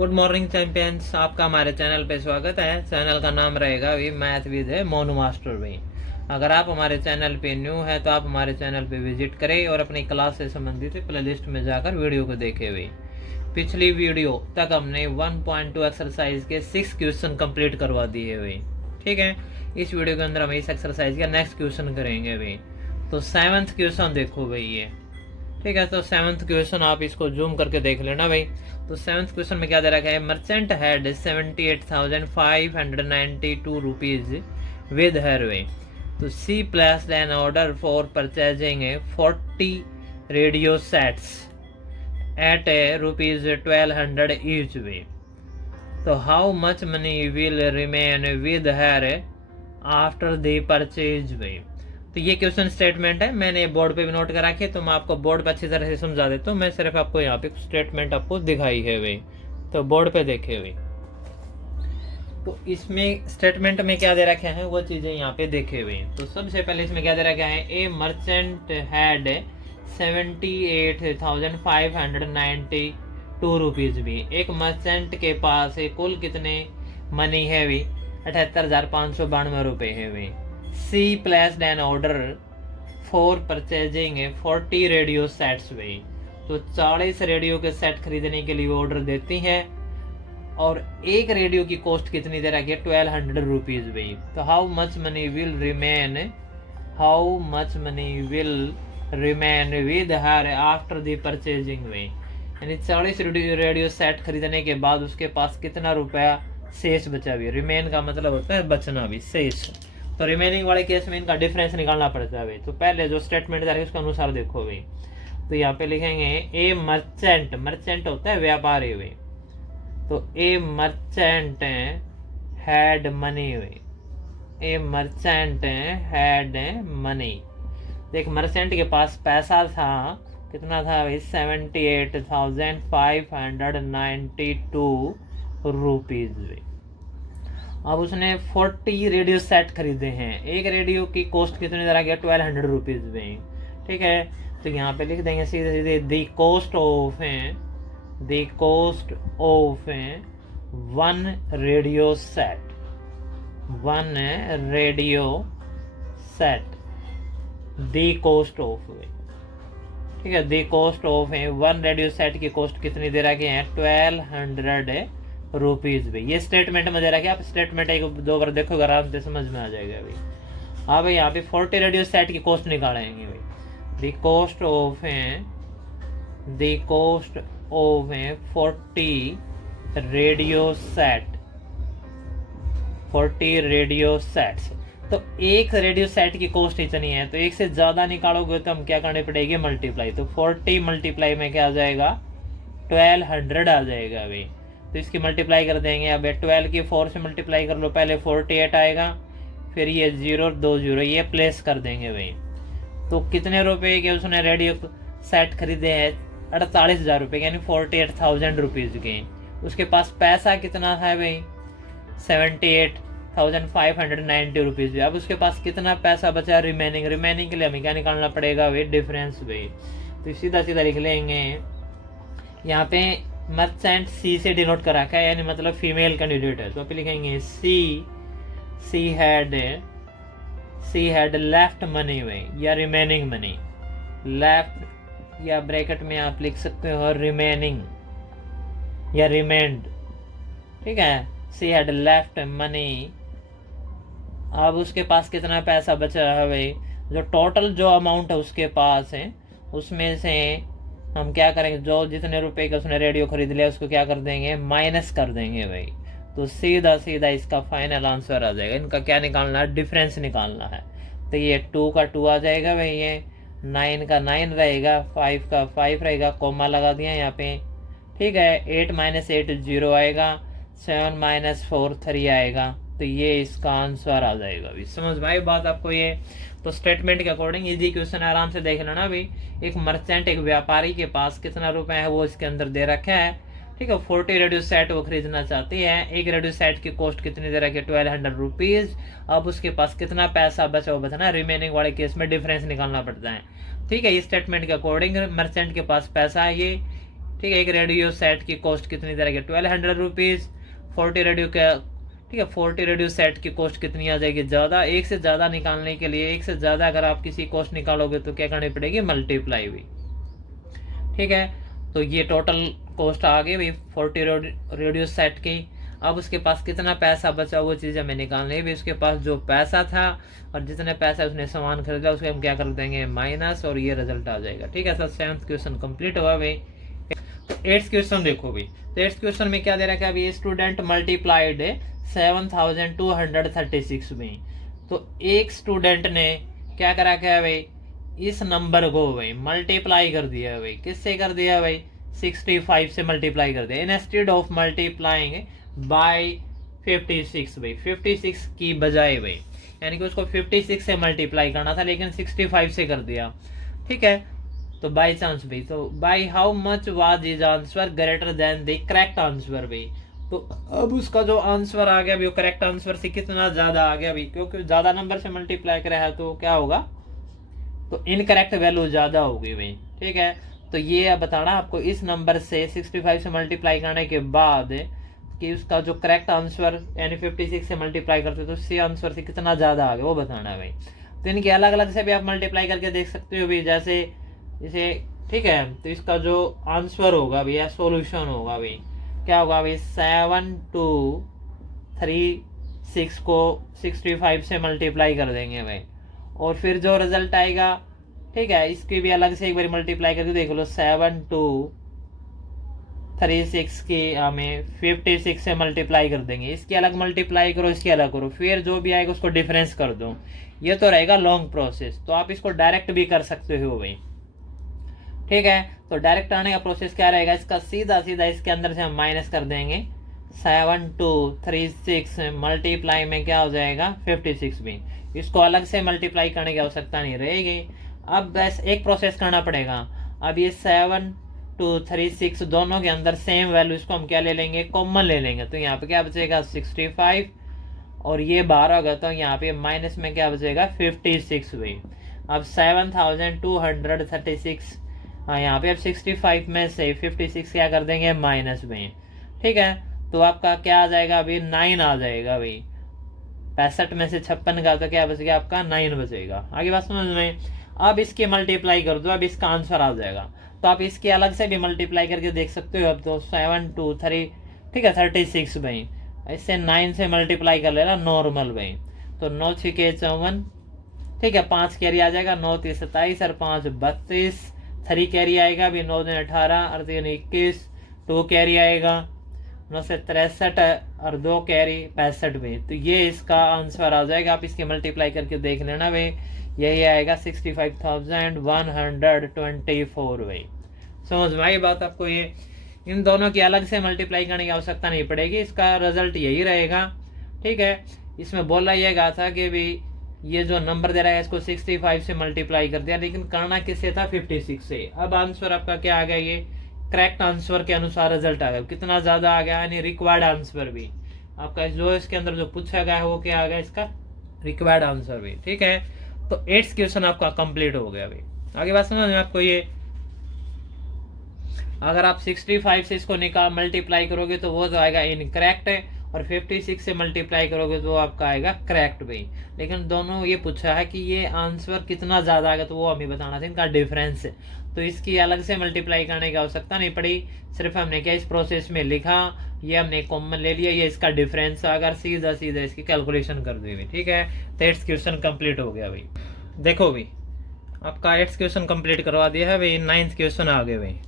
Good morning champions, आपका हमारे channel पे स्वागत है। चैनल का नाम रहेगा वी मैथ विद है मोनू मास्टर भाई। अगर आप हमारे चैनल पे न्यू है तो आप हमारे चैनल पे विजिट करें और अपनी क्लास से संबंधित प्लेलिस्ट में जाकर वीडियो को देखे हुए। पिछली वीडियो तक हमने 1.2 एक्सरसाइज के 6 क्वेश्चन कंप्लीट करवा दिए हुए। ठीक है, इस वीडियो के अंदर हम इस एक्सरसाइज का नेक्स्ट क्वेश्चन करेंगे भाई। तो 7th क्वेश्चन देखो भाई ये। ठीक है, तो 7th क्वेश्चन आप इसको जूम करके देख लेना भाई। तो 7th क्वेश्चन में क्या दे रखा है, merchant had 78,592 rupees with her वे। तो she placed an order for purchasing 40 radio sets at rupees 1200 each वे। तो how much money will remain with her after the purchase वे। तो ये क्वेश्चन स्टेटमेंट है, मैंने बोर्ड पे भी नोट करा के, तो मैं आपको बोर्ड पे अच्छी तरह से समझा देता हूँ। मैं सिर्फ आपको यहाँ पे स्टेटमेंट आपको दिखाई है वे, तो बोर्ड पे देखे हुए। तो इसमें स्टेटमेंट में क्या दे रखे हैं वो चीजें यहाँ पे देखे हुए। तो सबसे पहले इसमें क्या दे रखा है, ए मर्चेंट हैड 78,592 रुपीज भी। एक मर्चेंट के पास कुल कितने मनी है भी, 78,592 रुपए है वे। She placed an order for purchasing 40 radio sets वे। तो 40 रेडियो के सेट खरीदने के लिए वो ऑर्डर देती है और एक रेडियो की कॉस्ट कितनी दे रखी है, 1200 रुपीज वे। तो how much money will remain with her after the purchasing वे। यानी 40 रेडियो सेट खरीदने के बाद उसके पास कितना रुपया शेष बचा भी। रिमेन का मतलब होता है बचना भी, शेष। तो रिमेनिंग वाले केस में इनका डिफरेंस निकालना पड़ता है। तो पहले जो स्टेटमेंट है उसके अनुसार देखो भाई। तो यहाँ पे लिखेंगे ए मर्चेंट होता है व्यापारी वे। तो ए merchant had money way, A merchant had money. एक मर्चेंट के पास पैसा था, कितना था भाई, 78,592 रुपीज वे। अब उसने 40 रेडियो सेट खरीदे हैं। एक रेडियो की कॉस्ट कितनी तरह की, 1200 रुपीज में। ठीक है, तो यहाँ पे लिख देंगे सीधे सीधे the cost of one radio set, the cost of. ठीक है, the cost of one radio set की कॉस्ट कितनी दे रखी है, 1200 रुपीज भी। ये स्टेटमेंट में दे रखा है, आप स्टेटमेंट एक दो बार देखोगे आराम से समझ में आ जाएगा भाई। हाँ भाई, यहाँ पे 40 रेडियो सेट की कॉस्ट निकालेंगे भाई। The cost of 40 radio sets. तो एक रेडियो सेट की कॉस्ट इतनी है, तो एक से ज्यादा निकालोगे तो हम क्या करनी पड़ेगी, मल्टीप्लाई। तो 40 मल्टीप्लाई में क्या आ जाएगा, 1200 आ जाएगा भाई। तो इसकी मल्टीप्लाई कर देंगे। अब 12 की 4 से मल्टीप्लाई कर लो, पहले 48 आएगा, फिर ये 0 2 0 ये प्लेस कर देंगे भाई। तो कितने रुपए के उसने रेडियो सेट खरीदे हैं, 48,000 रुपये, यानी 48,000 रुपीज के। उसके पास पैसा कितना है भाई, 78,590 रुपीज। अब उसके पास कितना पैसा बचा रिमेनिंग के लिए हमें क्या निकालना पड़ेगा भाई, डिफरेंस भाई। तो सीधा सीधा लिख लेंगे, यहाँ पे मर्चेंट सी से डिनोट कर रखा है, यानी मतलब फीमेल कैंडिडेट है। तो आप लिखेंगे सी हैड लेफ्ट मनी में, या रिमेनिंग मनी। लेफ्ट या ब्रैकेट में आप लिख सकते हो रिमेनिंग या रिमेंड। ठीक है, सी हैड लेफ्ट मनी। अब उसके पास कितना पैसा बचा है भाई, जो टोटल जो अमाउंट है उसके पास है, उसमें से हम क्या करेंगे, जो जितने रुपए का उसने रेडियो खरीद लिया उसको क्या कर देंगे, माइनस कर देंगे भाई। तो सीधा सीधा इसका फाइनल आंसर आ जाएगा। इनका क्या निकालना है, डिफरेंस निकालना है। तो ये 2 का 2 आ जाएगा भाई, ये 9 का 9 रहेगा, 5 का 5 रहेगा, कोमा लगा दिया यहाँ पे। ठीक है, 8 - 8 0 आएगा, 7 - 4 3 आएगा। तो ये इसका आंसर आ जाएगा अभी। समझ में आई बात आपको ये। तो स्टेटमेंट के अकॉर्डिंग इजी क्वेश्चन आराम से देख लेना अभी। एक मर्चेंट, एक व्यापारी के पास कितना रुपए है वो इसके अंदर दे रखा है। ठीक है, 40 रेडियो सेट वो खरीदना चाहती है। एक रेडियो सेट की कॉस्ट कितनी दे रखी है, 1200 रुपीज। अब उसके पास कितना पैसा बचा वो बताना, रिमेनिंग वाले केस में डिफरेंस निकालना पड़ता है। ठीक है, इस स्टेटमेंट के अकॉर्डिंग मर्चेंट के पास पैसा है ये ठीक है, एक रेडियो सेट की कॉस्ट कितनी दे रखी है 1200 रुपीज़। 40 रेडियो का, ठीक है, 40 रेडियो सेट की कॉस्ट कितनी आ जाएगी ज़्यादा। एक से ज़्यादा निकालने के लिए, एक से ज़्यादा अगर आप किसी कॉस्ट निकालोगे तो क्या करनी पड़ेगी, मल्टीप्लाई भी। ठीक है, तो ये टोटल कॉस्ट आ गई भाई 40 रेडियो सेट की। अब उसके पास कितना पैसा बचा वो चीज़ हमें निकालनी है। उसके पास जो पैसा था और जितने पैसा उसने सामान खरीदा उसके हम क्या कर देंगे, माइनस, और ये रिजल्ट आ जाएगा। ठीक है सर, 7th क्वेश्चन कंप्लीट हुआ भाई। तो 8th क्वेश्चन देखो भाई, तो 8th क्वेश्चन में क्या दे रखा है अभी, स्टूडेंट मल्टीप्लाइड 7236 में। तो एक स्टूडेंट ने क्या करा क्या भाई, इस नंबर को भाई मल्टीप्लाई कर दिया भाई, किससे कर दिया भाई, 65 से मल्टीप्लाई कर दिया। इंस्टेड ऑफ मल्टीप्लाइंग बाय 56 भाई, 56 की बजाय भाई, यानी कि उसको 56 से मल्टीप्लाई करना था लेकिन 65 से कर दिया। ठीक है, तो बाई चांस भाई, तो by how much was his answer greater than the correct answer भाई। तो अब उसका जो आंसर आ गया भाई वो करेक्ट आंसर से कितना ज्यादा आ गया भाई, क्योंकि ज्यादा नंबर से मल्टीप्लाई करा है तो क्या होगा, तो इनकरेक्ट वैल्यू ज्यादा होगी भाई। ठीक है, तो ये अब बताना आपको इस नंबर से 65 से मल्टीप्लाई करने के बाद कि उसका जो करेक्ट आंसर यानी 56 से मल्टीप्लाई करते तो उससे आंसर से कितना ज्यादा आ गया वो बताना है भाई। तो इनके अलग अलग से भी आप मल्टीप्लाई करके देख सकते हो भाई, जैसे इसे, ठीक है, तो इसका जो आंसर होगा भैया, सॉल्यूशन होगा भाई, क्या होगा भाई, 7236 को 65 से मल्टीप्लाई कर देंगे भाई, और फिर जो रिजल्ट आएगा, ठीक है, इसकी भी अलग से एक बार मल्टीप्लाई करके देख लो। 7236 की हमें 56 से मल्टीप्लाई कर देंगे, इसकी अलग मल्टीप्लाई करो, इसकी अलग करो, फिर जो भी आएगा उसको डिफरेंस कर दो। ये तो रहेगा लॉन्ग प्रोसेस, तो आप इसको डायरेक्ट भी कर सकते हो भाई। ठीक है, तो डायरेक्ट आने का प्रोसेस क्या रहेगा, इसका सीधा सीधा इसके अंदर से हम माइनस कर देंगे। 7236 मल्टीप्लाई में क्या हो जाएगा 56 भी, इसको अलग से मल्टीप्लाई करने की आवश्यकता नहीं रहेगी। अब बस एक प्रोसेस करना पड़ेगा। अब ये 7236 दोनों के अंदर सेम वैल्यू, इसको हम क्या ले लेंगे, कॉमन ले लेंगे। तो यहाँ पे क्या बचेगा 65, और ये 12 होगा तो यहाँ पे माइनस में क्या बचेगा 56 हुई। अब 7236, हाँ यहाँ पे अब 65 में से 56 क्या कर देंगे माइनस में। ठीक है, तो आपका क्या आ जाएगा अभी 9 आ जाएगा भाई, 65 में से 56 का तो क्या बचेगा आपका 9 बचेगा। आगे बात समझ में। अब इसकी मल्टीप्लाई कर दो, अब इसका आंसर आ जाएगा। तो आप इसकी अलग से भी मल्टीप्लाई करके देख सकते हो। अब तो 723, ठीक है, 36 भाई, इससे 9 से मल्टीप्लाई कर लेना नॉर्मल भाई। तो 9 6 के 54, ठीक है, 5 कैरी आ जाएगा, 9 3 27 और 5 32, 3 कैरी आएगा अभी, 9 दिन 18 और 3 21, 2 कैरी आएगा, 9 से 63 और 2 कैरी 65 में। तो ये इसका आंसर आ जाएगा। आप इसकी मल्टीप्लाई करके देख लेना भाई, यही आएगा 65,124 भाई। समझ में आई बात आपको। ये इन दोनों की अलग से मल्टीप्लाई करने की आवश्यकता नहीं पड़ेगी, इसका रिजल्ट यही रहेगा। ठीक है, इसमें बोला यह गया था कि भी ये जो नंबर दे रहा है इसको 65 से मल्टीप्लाई कर दिया, लेकिन करना किससे था 56 से। अब आंसर आपका क्या आ गया, ये करेक्ट आंसर के अनुसार रिजल्ट आ गया। कितना ज्यादा आ गया, यानी रिक्वायर्ड आंसर भी आपका जो इसके अंदर जो पूछा गया है वो क्या आ गया, इसका रिक्वायर्ड आंसर भी। ठीक है, तो 8th क्वेश्चन आपका कंप्लीट हो गया भाई। आगे बात समझ में आपको। ये अगर आप 65 से इसको निकाल मल्टीप्लाई करोगे तो वो तो आएगा इनकरेक्ट है, और 56 से मल्टीप्लाई करोगे तो आपका आएगा करेक्ट भाई। लेकिन दोनों ये पूछा है कि ये आंसर कितना ज्यादा आएगा, तो वो हमें बताना था इनका डिफरेंस। तो इसकी अलग से मल्टीप्लाई करने की आवश्यकता नहीं पड़ी, सिर्फ हमने क्या इस प्रोसेस में लिखा, ये हमने कॉमन ले लिया, ये इसका डिफरेंस अगर सीधा सीधा इसकी कैलकुलेशन कर दी। ठीक है, तो 8th क्वेश्चन कंप्लीट हो गया भाई। देखो भाई, आपका 8th क्वेश्चन कंप्लीट करवा दिया है भाई, 9th क्वेश्चन आ गए भाई।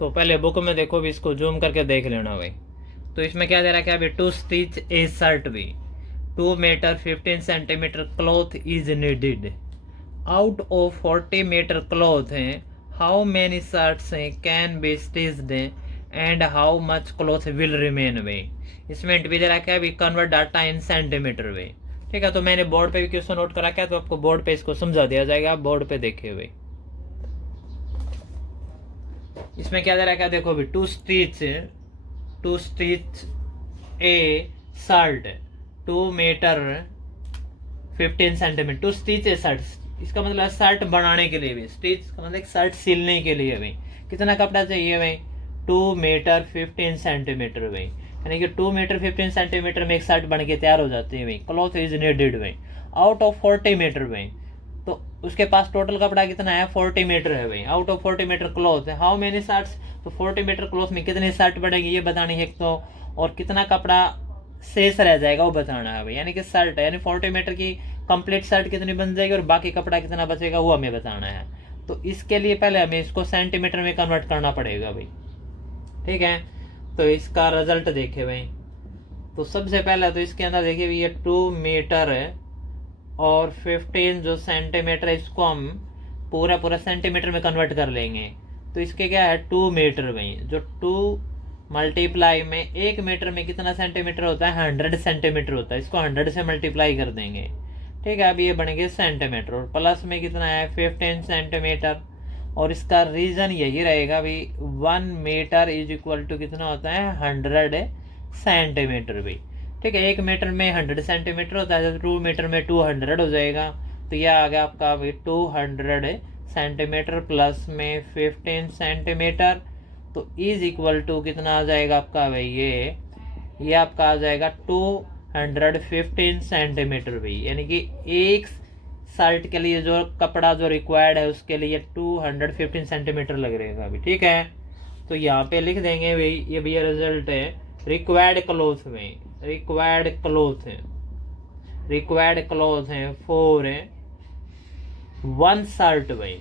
तो पहले बुक में देखो भी, इसको जूम करके देख लेना भाई। तो इसमें क्या दे रहा है, टू स्टिच ए शर्ट भी 2 metre 15 centimetre cloth is needed, out of 40 metre cloth है, how many shirts can be stitched and how much cloth will remain वे। इसमें भी दे रखा है अभी कन्वर्ट डाटा इन सेंटीमीटर वे। ठीक है, तो मैंने बोर्ड पे भी क्वेश्चन नोट करा क्या, तो आपको बोर्ड पे इसको समझा दिया जाएगा, आप बोर्ड पे देखे हुए। इसमें क्या दे रखा है, देखो अभी to stitch a shirt 2 metre 15 centimetre, to stitch a shirt, इसका मतलब शर्ट बनाने के लिए भी, स्टिच का मतलब शर्ट सिलने के लिए भी कितना कपड़ा चाहिए भाई 2 मीटर 15 सेंटीमीटर भाई, यानी कि 2 मीटर 15 सेंटीमीटर में एक शर्ट बन के तैयार हो जाती है भाई। क्लॉथ इज नीडेड भाई आउट ऑफ 40 मीटर भाई। तो उसके पास टोटल कपड़ा कितना है, 40 मीटर है भाई। आउट ऑफ 40 मीटर क्लॉथ है, हाउ मेनी शर्ट्स, तो 40 मीटर क्लॉथ में कितनी शर्ट बढ़ेगी ये बतानी है एक तो, और कितना कपड़ा शेष रह जाएगा वो बताना है भाई। यानी कि शर्ट है, यानी 40 मीटर की कंप्लीट शर्ट कितनी बन जाएगी और बाकी कपड़ा कितना बचेगा वो हमें बताना है। तो इसके लिए पहले हमें इसको सेंटीमीटर में कन्वर्ट करना पड़ेगा भाई, ठीक है। तो इसका रिजल्ट देखे भाई, तो सबसे पहले तो इसके अंदर देखिए ये 2 मीटर है और 15 जो सेंटीमीटर है इसको हम पूरा पूरा सेंटीमीटर में कन्वर्ट कर लेंगे। तो इसके क्या है 2 मीटर भाई, जो 2 मल्टीप्लाई में 1 मीटर में कितना सेंटीमीटर होता है, 100 सेंटीमीटर होता है। इसको 100 से मल्टीप्लाई कर देंगे, ठीक है। अब ये बनेंगे सेंटीमीटर और प्लस में कितना है 15 सेंटीमीटर, और इसका रीजन यही रहेगा भाई 1 मीटर इज इक्वल टू कितना होता है 100 सेंटीमीटर भाई, ठीक है। 1 मीटर में 100 सेंटीमीटर होता है, तो 2 मीटर में 200 हो जाएगा। तो यह आ गया आपका भाई 200 सेंटीमीटर प्लस में 15 सेंटीमीटर, तो इज इक्वल टू कितना आ जाएगा आपका भाई, ये आपका आ जाएगा 215 सेंटीमीटर भाई। यानी कि एक शर्ट के लिए जो कपड़ा जो रिक्वायर्ड है उसके लिए 215 सेंटीमीटर लग रहेगा अभी, ठीक है। तो यहाँ पे लिख देंगे भाई, ये भी रिजल्ट है रिक्वायर्ड क्लोथ में, रिक्वायर्ड क्लोथ है, रिक्वायर्ड क्लोथ है 4 है 1 शर्ट भाई,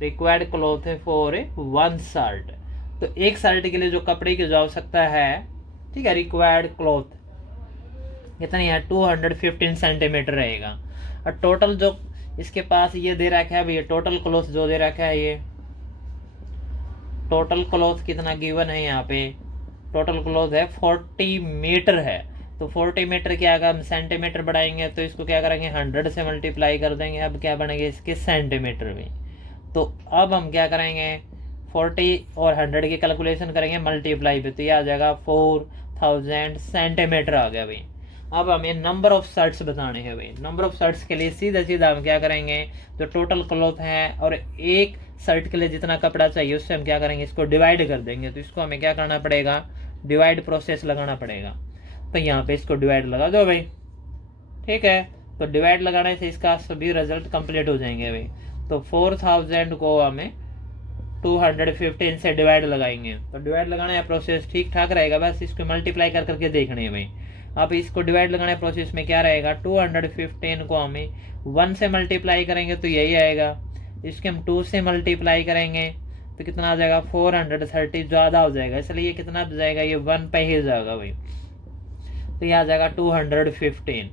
रिक्वायर्ड क्लोथ है 4 है 1 शर्ट। तो एक शर्ट के लिए जो कपड़े की जो आवश्यकता है, ठीक है, रिक्वायर्ड क्लोथ कितनी है 215 सेंटीमीटर रहेगा। और टोटल जो इसके पास ये दे रखा है भैया, टोटल क्लोथ जो दे रखा है, ये टोटल क्लोथ कितना गिवन है यहाँ पे, टोटल क्लोथ है 40 मीटर है। तो 40 मीटर क्या अगर हम सेंटीमीटर बढ़ाएंगे तो इसको क्या करेंगे 100 से मल्टीप्लाई कर देंगे। अब क्या बनेंगे इसके सेंटीमीटर में। तो अब हम क्या करेंगे 40 और 100 की कैलकुलेशन करेंगे मल्टीप्लाई पे, तो ये आ जाएगा 4000 सेंटीमीटर आ गया भाई। अब हमें नंबर ऑफ शर्ट्स बताने हैं भाई। नंबर ऑफ शर्ट्स के लिए सीधा सीधा हम क्या करेंगे, जो टोटल क्लॉथ है और एक शर्ट के लिए जितना कपड़ा चाहिए उससे हम क्या करेंगे इसको डिवाइड कर देंगे। तो इसको हमें क्या करना पड़ेगा, डिवाइड प्रोसेस लगाना पड़ेगा। तो यहाँ पे इसको डिवाइड लगा दो भाई, ठीक है। तो डिवाइड लगाने से इसका सभी रिजल्ट कंप्लीट हो जाएंगे भाई। तो 4000 को हमें 215 से डिवाइड लगाएंगे, तो डिवाइड लगाने का प्रोसेस ठीक ठाक रहेगा, बस इसको मल्टीप्लाई कर करके देखने है भाई। अब इसको डिवाइड लगाने प्रोसेस में क्या रहेगा, 215 को हमें 1 से मल्टीप्लाई करेंगे तो यही आएगा, इसके हम 2 से मल्टीप्लाई करेंगे तो कितना आ जाएगा 430, ज़्यादा हो जाएगा इसलिए कितना जाएगा, ये 1 पे ही जाएगा भाई। तो ये आ जाएगा 215।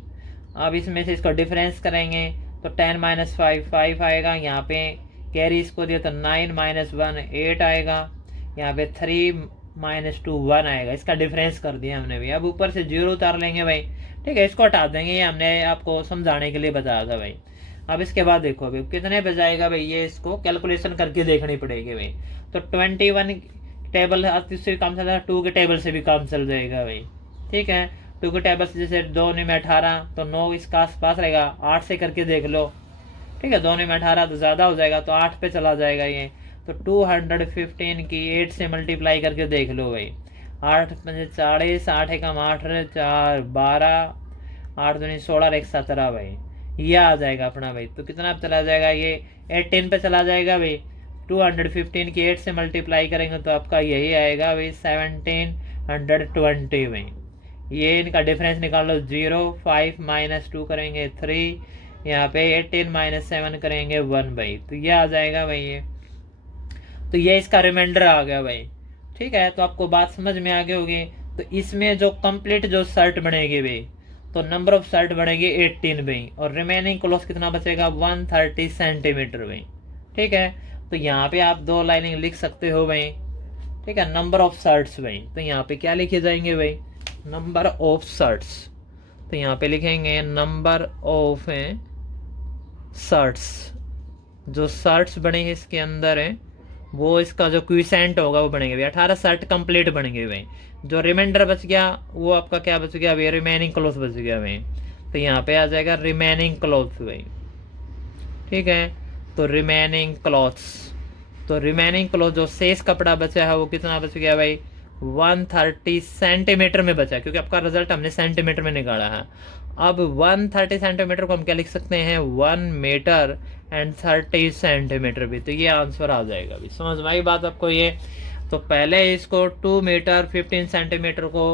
अब इसमें से इसको डिफरेंस करेंगे तो 10 - 5 5 आएगा, यहाँ पे कैरी इसको दिया तो 9 - 1 8 आएगा, यहाँ पे 3 - 2 1 आएगा। इसका डिफरेंस कर दिया हमने भी। अब ऊपर से 0 उतार लेंगे भाई, ठीक है, इसको हटा देंगे, ये हमने आपको समझाने के लिए बताया था भाई। अब इसके बाद देखो भाई कितने बजाएगा भाई, ये इसको कैलकुलेशन करके देखनी पड़ेगी भाई। तो 21 टेबल से काम चल रहा है, 2 के टेबल से भी काम चल जाएगा भाई, ठीक है। 2 के टेबल से जैसे 2 में 18 तो 9 इसका आस पास रहेगा, 8 से करके देख लो, ठीक है। 2 में 18 तो ज़्यादा हो जाएगा, तो 8 पे चला जाएगा ये। तो 215 की 8 से मल्टीप्लाई करके देख लो भाई, 8 में 40, 8 एकम 8 4 12, 8 दूनी 16 1 17 भाई, ये आ जाएगा अपना भाई। तो कितना चला जाएगा, ये 18 पे चला जाएगा भाई। 215 की 8 से मल्टीप्लाई करेंगे तो आपका यही आएगा भाई 1720 भाई। ये इनका डिफरेंस निकाल लो, 0 5 - 2 करेंगे 3, यहाँ पे 18 - 7 करेंगे 1 भाई। तो ये आ जाएगा भाई ये, तो ये इसका रिमाइंडर आ गया भाई, ठीक है। तो आपको बात समझ में आ गई होगी। तो इसमें जो कंप्लीट जो शर्ट बनेगी भाई, तो नंबर ऑफ शर्ट बनेगी 18 भाई, और रिमेनिंग क्लॉथ कितना बचेगा 130 सेंटीमीटर भाई, ठीक है। तो यहाँ पे आप 2 लाइनिंग लिख सकते हो भाई, ठीक है, नंबर ऑफ शर्ट्स भाई। तो यहाँ पे क्या लिखे जाएंगे भाई, नंबर ऑफ शर्ट्स। तो यहाँ पे लिखेंगे नंबर ऑफ शर्ट्स, जो शर्ट्स बने हैं इसके अंदर है वो इसका जो क्विसेंट होगा वो बनेंगे भाई, 18 शर्ट कंप्लीट बनेंगे भाई। जो रिमाइंडर बच गया वो आपका क्या बच गया भाई, रिमेनिंग क्लॉथ बच गया भाई। तो यहाँ पे आ जाएगा रिमेनिंग क्लॉथ भाई, ठीक है। तो रिमेनिंग क्लॉथ्स तो रिमेनिंग क्लोथ जो शेष कपड़ा बचा है वो कितना बच गया भाई, 130 सेंटीमीटर में बचा, क्योंकि आपका रिजल्ट हमने सेंटीमीटर में निकाला है। अब 130 सेंटीमीटर को हम क्या लिख सकते हैं, 1 मीटर एंड 30 सेंटीमीटर भी, तो ये आंसर आ जाएगा भी। समझ में आई बात आपको ये। तो पहले इसको 2 मीटर 15 सेंटीमीटर को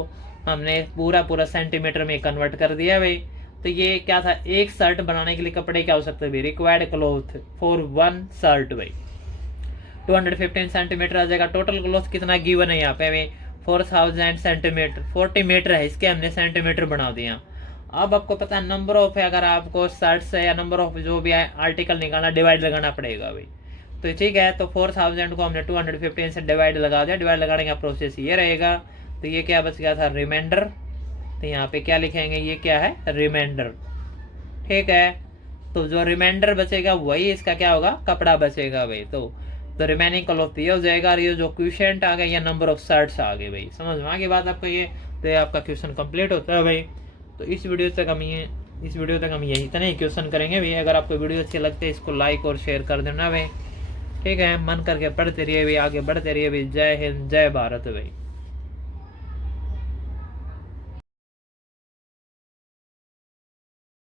हमने पूरा सेंटीमीटर में कन्वर्ट कर दिया भाई। तो ये क्या था, एक शर्ट बनाने के लिए कपड़े क्या हो सकते हैं, रिक्वायर्ड क्लॉथ फॉर 1 शर्ट भाई 215 सेंटीमीटर आ जाएगा। टोटल क्लॉथ कितना गिवन है यहाँ पे भाई, 4000 सेंटीमीटर, 40 मीटर है, इसके हमने सेंटीमीटर बना दिया। अब आपको पता है नंबर ऑफ है, अगर आपको शर्ट से या नंबर ऑफ जो भी है आर्टिकल निकालना, डिवाइड लगाना पड़ेगा भाई। तो ठीक है, तो 4000 को हमने 215 से डिवाइड लगा दिया, डिवाइड लगाने का प्रोसेस ये रहेगा। तो ये क्या बच गया था, रिमाइंडर। तो यहाँ पे क्या लिखेंगे, ये क्या है, रिमाइंडर। ठीक है, तो जो रिमाइंडर बचेगा वही इसका क्या होगा, कपड़ा बचेगा भाई। तो रिमेनिंग क्लॉथ ये हो जाएगा, और ये जो क्वेश्चन आ गया ये नंबर ऑफ शर्ट्स आ गए भाई। समझ में आ गई बात आपको ये। तो ये आपका क्वेश्चन कंप्लीट होता है भाई। तो इस वीडियो तक हम यही इतने ही क्वेश्चन करेंगे भाई। अगर आपको वीडियो अच्छे लगते हैं इसको लाइक और शेयर कर देना भाई। ठीक है, मन करके पढ़ते रहिए भाई, आगे बढ़ते रहिए भाई। जय हिंद, जय भारत भाई।